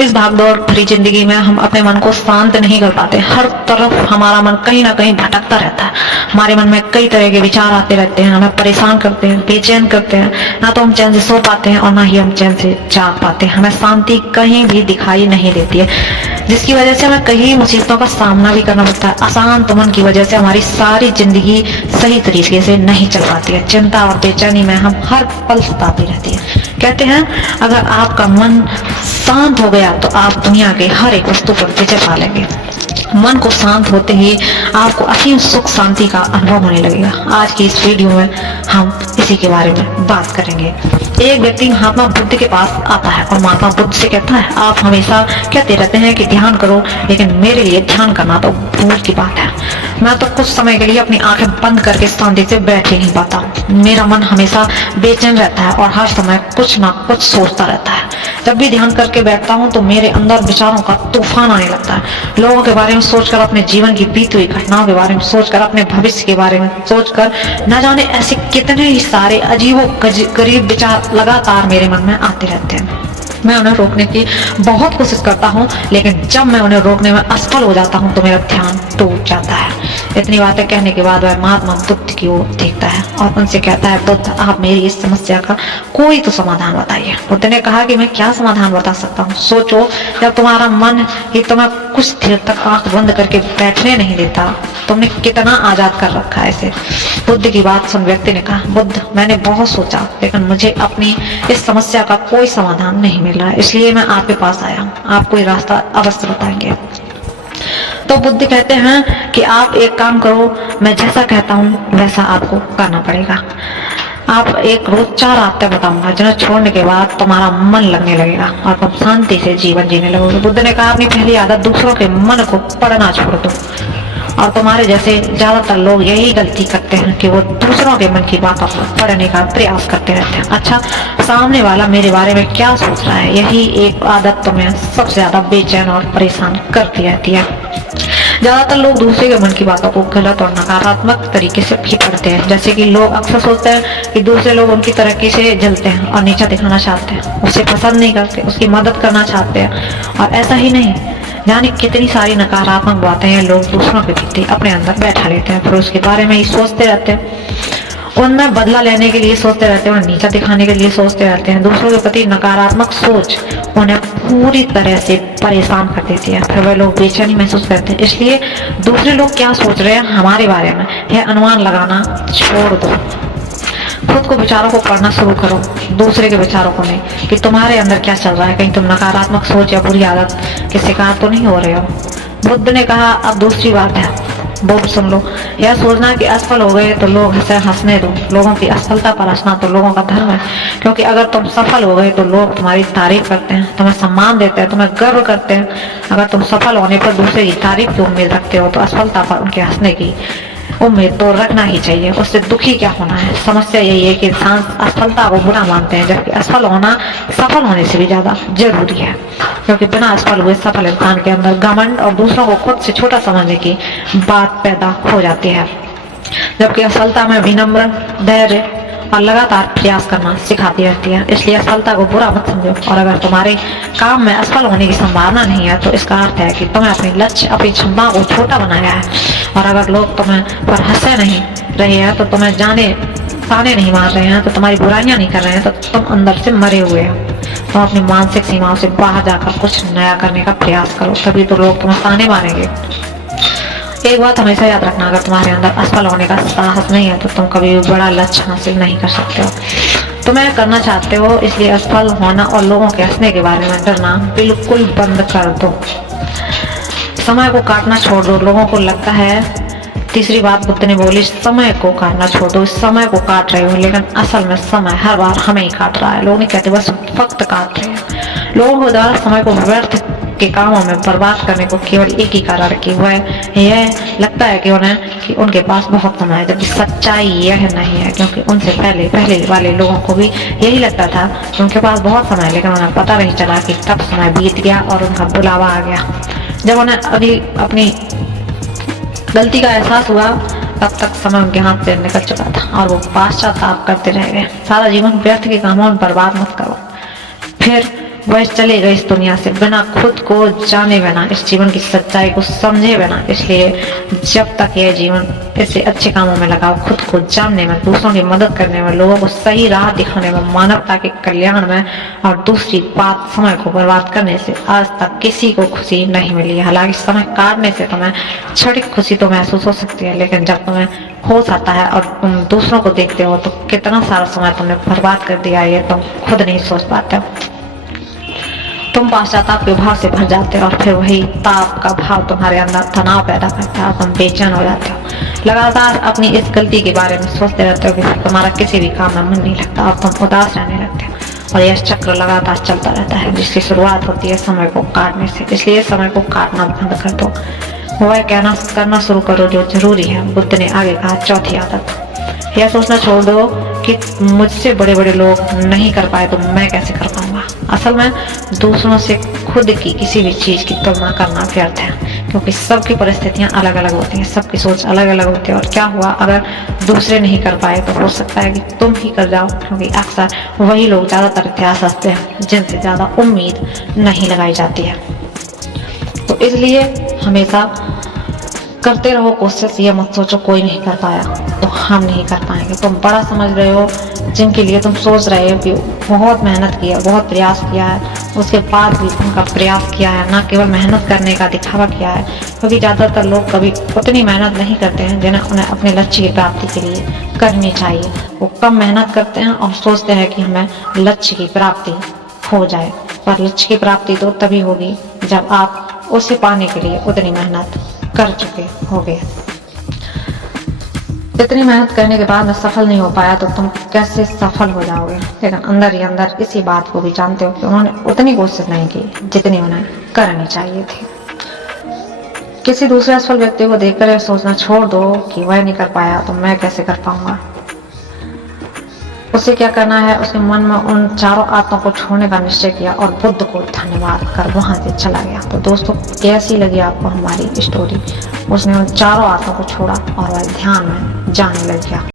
इस भागदौड़ भरी जिंदगी में हम अपने मन को शांत नहीं कर पाते। हर तरफ हमारा मन कहीं ना कहीं भटकता रहता है। हमारे मन में कई तरह के विचार आते रहते हैं, हमें परेशान करते हैं, बेचैन करते हैं। ना तो हम चैन से सो पाते हैं और ना ही हम चैन से जाग पाते हैं। हमें शांति कहीं भी दिखाई नहीं देती है, जिसकी वजह से हमें कई मुसीबतों का सामना भी करना पड़ता है। अशांत मन की वजह से हमारी सारी जिंदगी सही तरीके से नहीं चल पाती है। चिंता और बेचैनी में हम हर पल सताती रहती है। कहते हैं अगर आपका मन शांत हो गया तो आप दुनिया के हर एक वस्तु पर विजय पा लेंगे। मन को शांत होते ही आपको असीम सुख शांति का अनुभव होने लगेगा। आज की इस वीडियो में हम इसी के बारे में बात करेंगे। एक व्यक्ति महात्मा बुद्ध के पास आता है और महात्मा बुद्ध से कहता है, आप हमेशा कहते रहते हैं कि ध्यान करो, लेकिन मेरे लिए ध्यान करना तो दूर की बात है। मैं तो कुछ समय के लिए अपनी आंखें बंद करके शांति से बैठ ही नहीं पाता। मेरा मन हमेशा बेचैन रहता है और हर समय कुछ ना कुछ सोचता रहता है। जब भी ध्यान करके बैठता हूँ तो मेरे अंदर विचारों का तूफान आने लगता है। लोगों के बारे में सोचकर, अपने जीवन की बीती हुई घटनाओं के बारे में सोचकर, अपने भविष्य के बारे में सोचकर, न जाने ऐसे कितने ही सारे अजीबो गरीब विचार लगातार मेरे मन में आते रहते हैं। मैं उन्हें रोकने की बहुत कोशिश करता हूँ, लेकिन जब मैं उन्हें रोकने में असफल हो जाता हूँ तो मेरा ध्यान टूट जाता है। इतनी बातें कहने के बाद वह महात्मा बुद्ध की ओर देखता है और उनसे कहता है, बुद्ध, आप मेरी इस समस्या का कोई तो समाधान बताइए। बुद्ध ने कहा कि मैं क्या समाधान बता सकता हूँ। सोचो, जब तुम्हारा मन ही तुम्हें कुछ देर तक आंख बंद करके बैठने नहीं देता, तुमने कितना आजाद कर रखा है इसे। बुद्ध की बात सुन व्यक्ति ने कहा, बुद्ध, मैंने बहुत सोचा, लेकिन मुझे अपनी इस समस्या का कोई समाधान नहीं मिल रहा है, इसलिए मैं आपके पास आया हूँ। आप कोई रास्ता अवश्य बताएंगे। तो बुद्ध कहते हैं कि आप एक काम करो, मैं जैसा कहता हूँ वैसा आपको करना पड़ेगा। आप एक रोज 4 आदतें बताऊंगा, जिन्हें छोड़ने के बाद तुम्हारा मन लगने लगेगा और तुम शांति से जीवन जीने लगोगे। बुद्ध ने कहा, अपनी पहली आदत दूसरों के मन को पढ़ना छोड़ दो। और तुम्हारे जैसे ज्यादातर लोग यही गलती करते हैं कि वो दूसरों के मन की बातों को पढ़ने का प्रयास करते रहते हैं। अच्छा, सामने वाला मेरे बारे में क्या सोच रहा है, यही एक आदत तुम्हें सबसे ज्यादा बेचैन और परेशान करती रहती है। ज्यादातर लोग दूसरे के मन की बातों को गलत और नकारात्मक तरीके से भी पढ़ते हैं। जैसे कि लोग अक्सर सोचते हैं कि दूसरे लोग उनकी तरक्की से जलते हैं और नीचा दिखाना चाहते हैं, उसे पसंद नहीं करते, उसकी मदद करना चाहते हैं। और ऐसा ही नहीं, यानी कितनी सारी नकारात्मक बातें हैं लोग दूसरों के प्रति अपने अंदर बैठा लेते हैं, फिर उसके बारे में ही सोचते रहते हैं, उनमें बदला लेने के लिए सोचते रहते हैं, उन्हें नीचा दिखाने के लिए सोचते रहते हैं। दूसरों के प्रति नकारात्मक सोच उन्हें पूरी तरह से परेशान कर देती है, फिर वे लोग बेचैनी महसूस करते हैं। इसलिए दूसरे लोग क्या सोच रहे हैं हमारे बारे में, यह अनुमान लगाना छोड़ दो। खुद को विचारों को पढ़ना शुरू करो, दूसरे के विचारों को नहीं, कि तुम्हारे अंदर क्या चल रहा है। कहीं तुम नकारात्मक सोच या बुरी आदत के शिकार तो नहीं हो रहे हो। बुद्ध ने कहा, अब दूसरी बात है, बुद्ध सुन लो, यह सोचना कि असफल हो गए तो लोग हंसने दो। लोगों की असफलता पर हंसना तो लोगों का धर्म है, क्योंकि अगर तुम सफल हो गए तो लोग तुम्हारी तारीफ करते हैं, तुम्हें सम्मान देते हैं, तुम्हें गर्व करते हैं। अगर तुम सफल होने पर दूसरे की तारीफ की उम्मीद रखते हो तो असफलता पर उनके हंसने की उम्मीद तो रखना ही चाहिए। उससे दुखी क्या होना है। समस्या यही है कि इंसान असफलता को बुरा मानते हैं, जबकि असफल होना सफल होने से भी ज्यादा जरूरी है, क्योंकि बिना असफल हुए सफल इंसान के अंदर घमंड और दूसरों को खुद से छोटा समझने की बात पैदा हो जाती है, जबकि असफलता में विनम्र, धैर्य और लगातार प्रयास करना सिखाती रहती है। इसलिए असफलता को बुरा मत समझो, और अगर तुम्हारे काम में असफल होने की संभावना नहीं है तो इसका अर्थ है कि तुम्हें अपने लक्ष्य, अपनी क्षमता को छोटा बनाया है। और अगर लोग तुम्हें पर हंसे नहीं रहे हैं तो तुम्हें ताने नहीं मार रहे हैं, तो तुम्हारी बुराइयां नहीं कर रहे हैं, तो तुम अंदर से मरे हुए हो। तुम अपनी मानसिक सीमाओं से बाहर जाकर कुछ नया करने का प्रयास करो, तभी तो लोग तुम्हें ताने मारेंगे। एक बात हमेशा याद रखना, अगर तुम्हारे अंदर असफल होने का साहस नहीं है तो तुम कभी भी बड़ा लक्ष्य हासिल नहीं कर सकते हो। तुम्हें करना चाहते हो, इसलिए असफल होना और लोगों के हंसने के बारे में डरना बिल्कुल बंद कर दो। समय को काटना छोड़ दो। लोगों को लगता है, तीसरी बात बुद्ध ने बोली, समय को काटना छोड़ दो। समय को काट रहे हो, लेकिन असल में समय हर बार हमें ही काट रहा है। लोग नहीं कहते, बस वक्त काट रहे हैं। लोगों को द्वारा समय को व्यर्थ के कामों में बर्बाद करने को केवल एक ही कारण कि वह यह लगता है कि उनके पास बहुत समय है, जबकि सच्चाई यह नहीं है, क्योंकि उनसे पहले वाले लोगों को भी यही लगता था कि उनके पास बहुत समय है, लेकिन उन्हें पता नहीं चला कि तब समय बीत गया और उनका बुलावा आ गया। जब उन्हें अपनी गलती का एहसास हुआ, तब तक समय उनके हाथ से निकल चुका था और वो पश्चाताप करते रह गए। सारा जीवन व्यर्थ के कामों में बर्बाद मत करो। फिर वह चले गए इस दुनिया से बिना खुद को जाने बिना, इस जीवन की सच्चाई को समझे बिना। इसलिए जब तक यह जीवन इससे अच्छे कामों में लगाओ, खुद को जानने में, दूसरों की मदद करने में, लोगों को सही राह दिखाने में, मानवता के कल्याण में, और दूसरी बात समय को बर्बाद करने से आज तक किसी को खुशी नहीं मिली है। हालांकि समय काटने से तुम्हें क्षणिक खुशी तो महसूस हो सकती है, लेकिन जब तुम्हें होश आता है और तुम दूसरों को देखते हो तो कितना सारा समय तुमने बर्बाद कर दिया ये तुम खुद नहीं सोच पाते हो। तुम पश्चाताप के भाव से भर जाते हो और फिर वही ताप का भाव तुम्हारे अंदर तनाव पैदा करता है, तुम बेचैन हो जाते हो। लगातार अपनी इस गलती के बारे में सोचते रहते हो कि तुम्हारा किसी भी काम में मन नहीं लगता और तुम उदास रहने लगते हो, और यह चक्र लगातार चलता रहता है जिसकी शुरुआत होती है समय को काटने से। इसलिए समय को काटना बंद कर दो, वह करना शुरू करो जो जरूरी है। बुद्ध ने आगे कहा, चौथी आदत, यह सोचना छोड़ दो कि मुझसे बड़े बड़े लोग नहीं कर पाए तो मैं कैसे कर पाऊंगा। असल में दूसरों से खुद की किसी भी चीज की तुलना करना व्यर्थ है, क्योंकि सबकी परिस्थितियां अलग अलग होती हैं, सबकी सोच अलग अलग होती है। और क्या हुआ अगर दूसरे नहीं कर पाए तो हो सकता है कि तुम ही कर जाओ, क्योंकि अक्सर वही लोग ज्यादातर इतिहास हंसते हैं जिनसे ज्यादा उम्मीद नहीं लगाई जाती है। तो इसलिए हमेशा करते रहो कोशिश, ये मत सोचो कोई नहीं कर पाया तो हम नहीं कर पाएंगे। तुम बड़ा समझ रहे हो जिनके लिए तुम सोच रहे हो कि बहुत मेहनत किया, बहुत प्रयास किया है, उसके बाद भी उनका प्रयास किया है, ना केवल मेहनत करने का दिखावा किया है। क्योंकि ज़्यादातर लोग कभी उतनी मेहनत नहीं करते हैं जिन्हें उन्हें अपने लक्ष्य की प्राप्ति के लिए करनी चाहिए। वो कम मेहनत करते हैं और सोचते हैं कि हमें लक्ष्य की प्राप्ति हो जाए, पर लक्ष्य की प्राप्ति तो तभी होगी जब आप उसे पाने के लिए उतनी मेहनत कर चुके होगे। इतनी मेहनत करने के बाद में सफल नहीं हो पाया तो तुम कैसे सफल हो जाओगे। लेकिन अंदर ही अंदर इसी बात को भी जानते हो कि उन्होंने उतनी कोशिश नहीं की जितनी उन्हें करनी चाहिए थी। किसी दूसरे असफल व्यक्ति को देखकर यह सोचना छोड़ दो कि वह नहीं कर पाया तो मैं कैसे कर पाऊंगा। उसे क्या करना है, उसके मन में उन चारों आत्माओं को छोड़ने का निश्चय किया और बुद्ध को धन्यवाद कर वहां से चला गया। तो दोस्तों, कैसी लगी आपको हमारी स्टोरी। उसने उन चारों आत्माओं को छोड़ा और वह ध्यान में जाने लग गया।